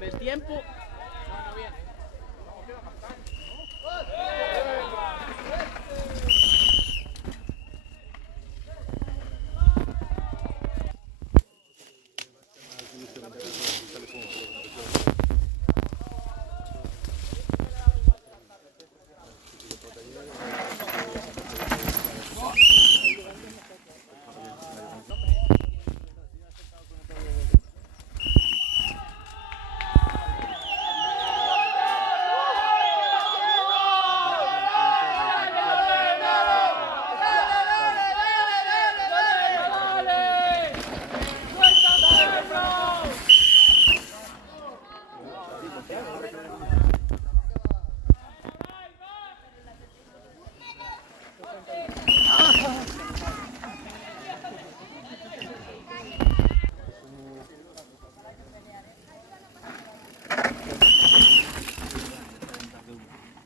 jugadores. Tiempo. No viene.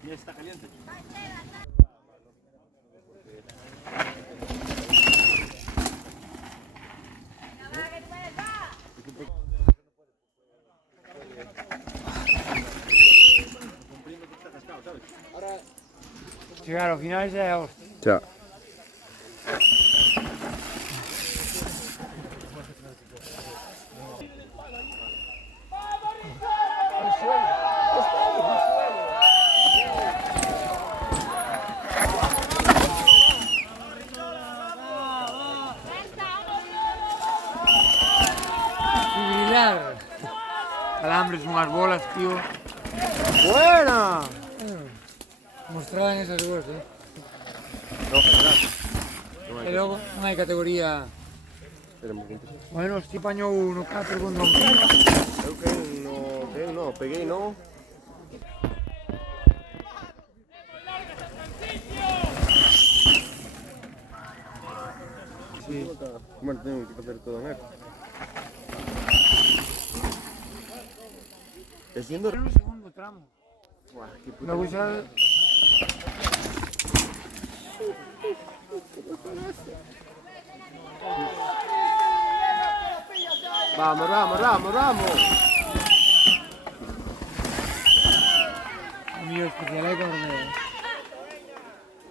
Ya está caliente. Llegar a los finales de agosto. Ya. Similar. Alambres, unas bolas, tío. ¡Buena! Mostraban esas bolas, No, general. E logo non hai categoría. Tenemos 26. Bueno, este paño uno 4 con nombre. Eu que no, peguei no. Sí. Bueno, tengo que hacer todo en eco. Desciendo. No segundo tramo. Buah, qué puta. Logo xa... Vamos, vamos, vamos, vamos. O mío especial hai con Romero.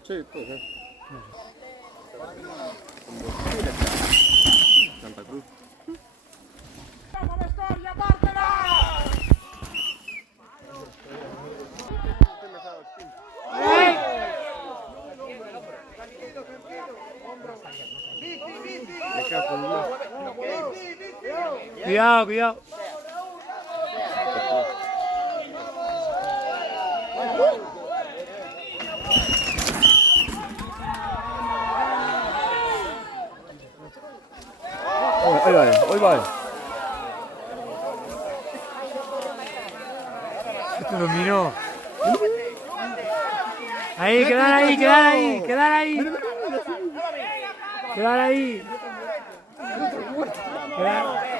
Sí, puede ser. Santa Cruz. Me cago en Dios. Cuidado, cuidado. Ahí va, ahí va. Esto dominó. Ahí, quedar ahí, quedar ahí, quedar ahí. Quedar ahí.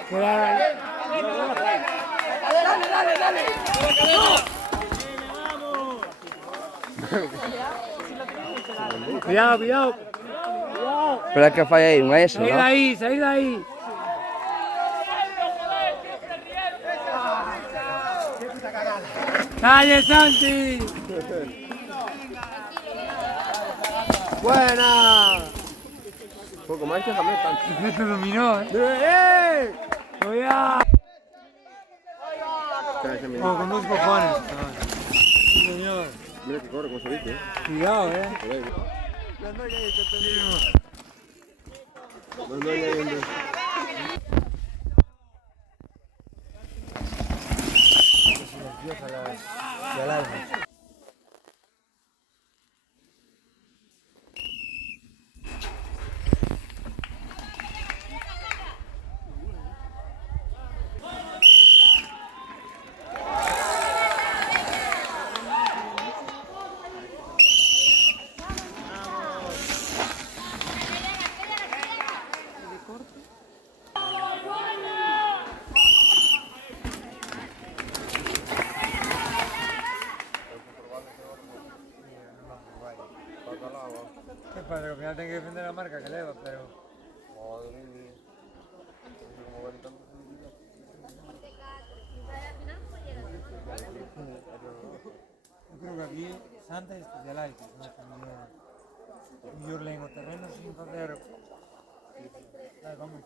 Quedar ahí. Cuidado, cuidado. Espera que falle ahí, un eso, Salir de ahí, salir de ahí. ¡Dale, Santi! ¡Buena! Poco más que jamás tanto. Esto dominó, ¡Eh! Cuidado. Mira Oh, con dos cojones. Sí, señor. que corre como se dice, Cuidado, No hay ahí. Y al alma. ¿Qué pasa? Al final tengo que defender la marca que leva, pero... Madre mía. No sé cómo va a ir tanto. Aquí Santa e Specialized, miglior lengo terreno sin fazer. Dai, vamos.